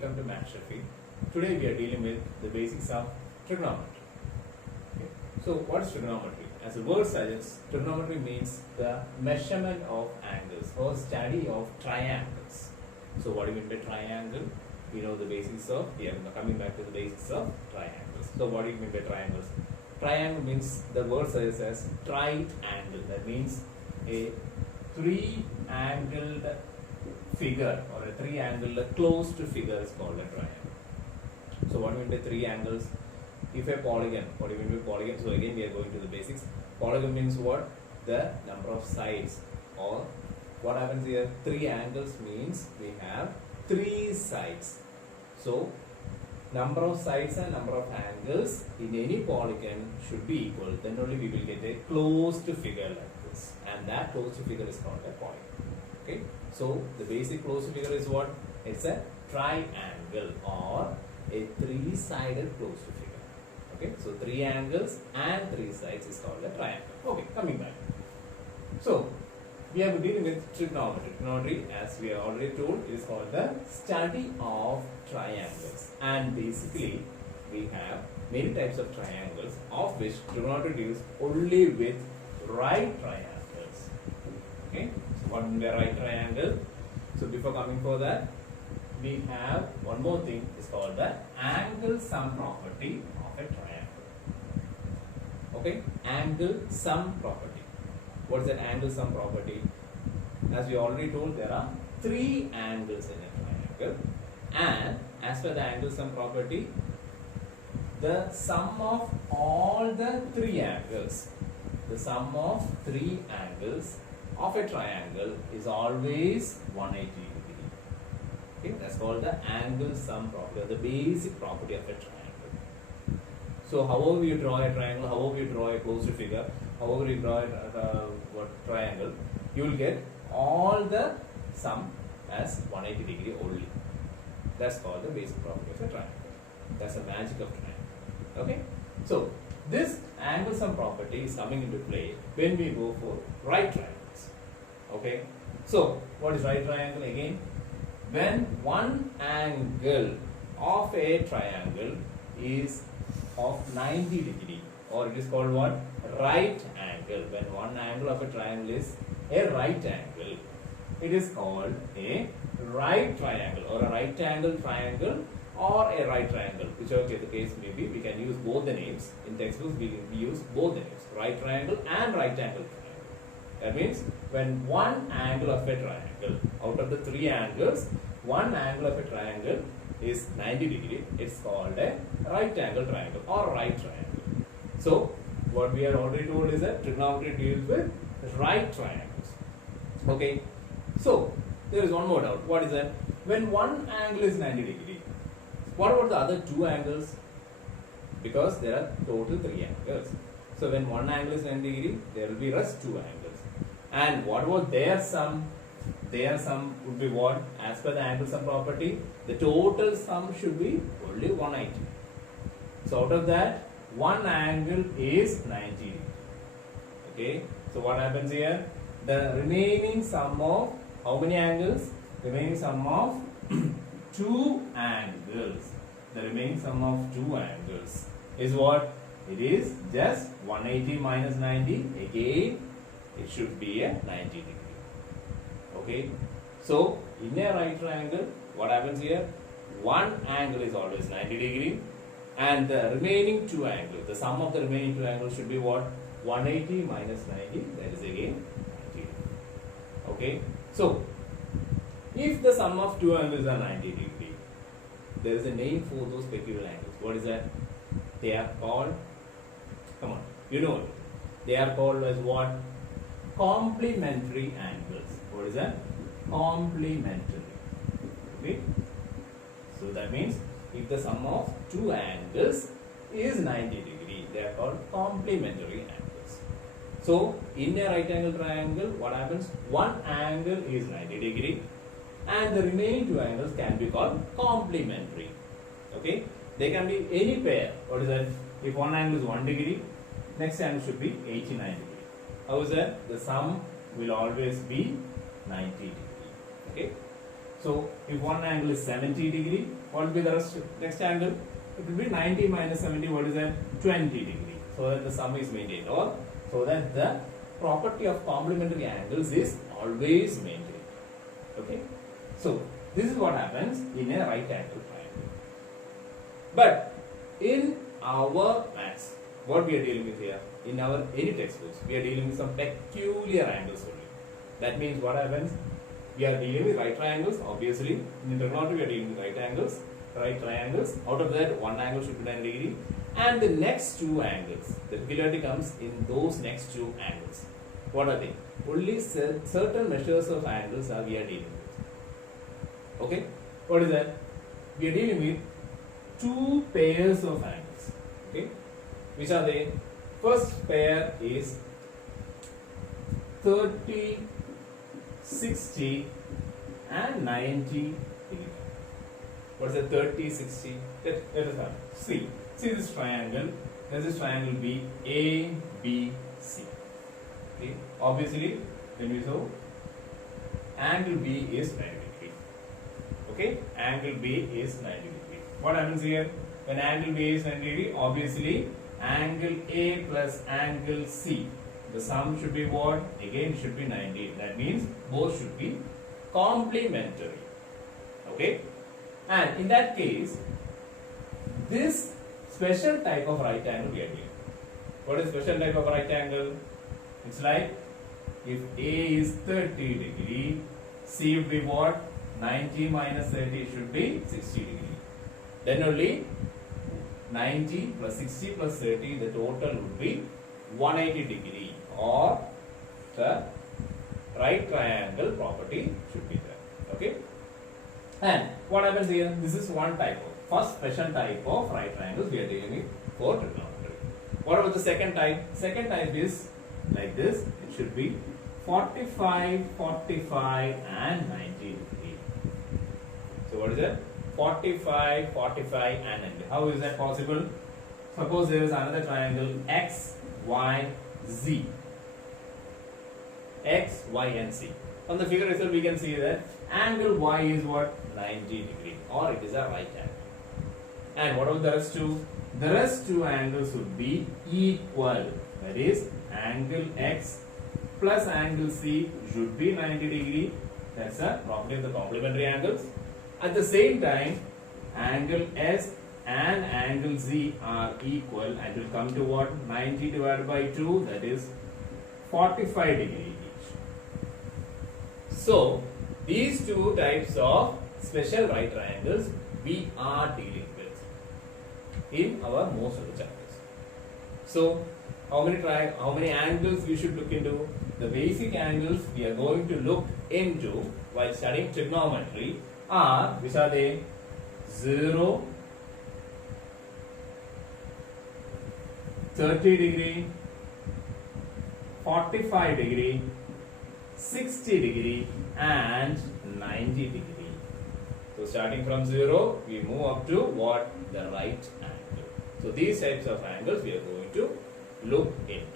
Welcome to Math Shafi. Today we are dealing with the basics of trigonometry. Okay. So what is trigonometry? As the word suggests, trigonometry means the measurement of angles or study of triangles. So what do you mean by triangle? We know the basics of, we are coming back to the basics of triangles. So what do you mean by triangles? Triangle means the word suggests as triangle. That means a three-angled figure or a three-angled closed figure is called a triangle. So what do you mean by three angles? If a polygon, what do you mean by polygon? So again we are going to the basics. Polygon means what? The number of sides, or what happens here? Three angles means we have three sides. So number of sides and number of angles in any polygon should be equal. Then only we will get a closed figure like this, and that closed figure is called a polygon. Okay. So the basic closed figure is what? It's a triangle or a three-sided closed figure. Okay. So three angles and three sides is called a triangle. Okay. Coming back. So we are dealing with trigonometry. Trigonometry, as we are already told, is called the study of triangles. And basically, we have many types of triangles, of which trigonometry deals only with right triangles. Okay. So what is the right triangle? So before coming for that, we have one more thing. It's called the angle sum property of a triangle. Okay. Angle sum property. What is that angle sum property? As we already told, there are three angles in a triangle, and as per the angle sum property, the sum of all the three angles, the sum of three angles of a triangle is always 180 degree. Okay, that's called the angle sum property, or the basic property of a triangle. So however you draw a triangle, however you draw a closed figure, however you draw a triangle, you will get all the sum as 180 degree only. That's called the basic property of a triangle. That's the magic of triangle. Okay. So this angle sum property is coming into play when we go for right triangles. Okay. So what is right triangle again? When one angle of a triangle is of 90 degree, or it is called what? Right angle. When one angle of a triangle is a right angle, it is called a right triangle, or a right angle triangle, or a right triangle, whichever the case may be. We can use both the names. In textbooks we use both the names, right triangle and right angle triangle. That means when one angle of a triangle, out of the three angles, one angle of a triangle is 90 degree, it's called a right angle triangle or right triangle. So what we are already told is that trigonometry deals with right triangles. Okay. So there is one more doubt. What is that? When one angle is 90 degree, what about the other two angles? Because there are total three angles. So when one angle is 90 degree, there will be rest two angles. And what about their sum? Their sum would be what? As per the angle sum property, the total sum should be only 180. So out of that, one angle is 90 degree. Okay. So what happens here? The remaining sum of how many angles? Remaining sum of two angles. The remaining sum of two angles is what? It is just 180 minus 90. Again, it should be a 90 degree. Okay. So in a right triangle, what happens here? One angle is always 90 degree, and the remaining two angles, the sum of the remaining two angles should be what? 180 minus 90, that is again 90. Okay. So if the sum of two angles are 90 degree, there is a name for those peculiar angles. What is that? They are called, come on, you know it. They are called as what? Complementary angles. What is that? Complementary. Okay. So that means if the sum of two angles is 90 degree, they are called complementary angles. So in a right angle triangle, what happens? One angle is 90 degree, and the remaining two angles can be called complementary. Okay. They can be any pair. What is that? If one angle is 1 degree, next angle should be 89 degree. How is that? The sum will always be 90 degree. Okay. So if one angle is 70 degree, what will be the next angle? It will be 90 minus 70, what is that? 20 degree. So that the sum is maintained, or so that the property of complementary angles is always maintained. Okay? So this is what happens in a right angle triangle. But in our maths, what we are dealing with here, in our any textbooks, we are dealing with some peculiar angles only. That means what happens? We are dealing with right triangles, obviously. In trigonometry, we are dealing with right triangles. Out of that, one angle should be 90 degree. And the next two angles, the peculiarity comes in those next two angles. What are they? Only certain measures of angles are we are dealing with. Okay? What is that? We are dealing with two pairs of angles. Okay? Which are they? First pair is 30, 60 and 90 degree. What is the 30, 60? Let us have. See this triangle. Let this triangle be A, B, C. Okay. Obviously, when we show angle B is 90 degree. Okay, angle B is 90 degree. What happens here? When angle B is 90 degree, obviously angle A plus angle C, the sum should be what? Again should be 90. That means both should be complementary. Okay? And in that case, this special type of right angle we are doing. What is special type of right angle? It's like if A is 30 degree, C would be what? 90 minus 30 should be 60 degree. Then only 90 plus 60 plus 30, the total would be 180 degree, or the right triangle property should be there. Okay? And what happens here? This is one type of, first special type of right triangles we are dealing with for trigonometry. What about the second type? Second type is like this. It should be 45, 45 and 90 degree. So what is that? 45, 45 and 90. How is that possible? Suppose there is another triangle X, Y, Z. X, Y and Z. On the figure itself we can see that angle Y is what? 90 degree, or it is a right angle. And what about the rest two? The rest two angles would be equal. That is, angle X plus angle C should be 90 degree. That's the property of the complementary angles. At the same time, angle S and angle Z are equal, and will come to what? 90 divided by 2, that is 45 degree each. So, these two types of special right triangles we are dealing with in our most of the chapters. So, how many angles we should look into? The basic angles we are going to look into while studying trigonometry are, which are they? 0, 30 degree, 45 degree, 60 degree and 90 degree. So starting from 0, we move up to what? The right angle. So these types of angles we are going to look into.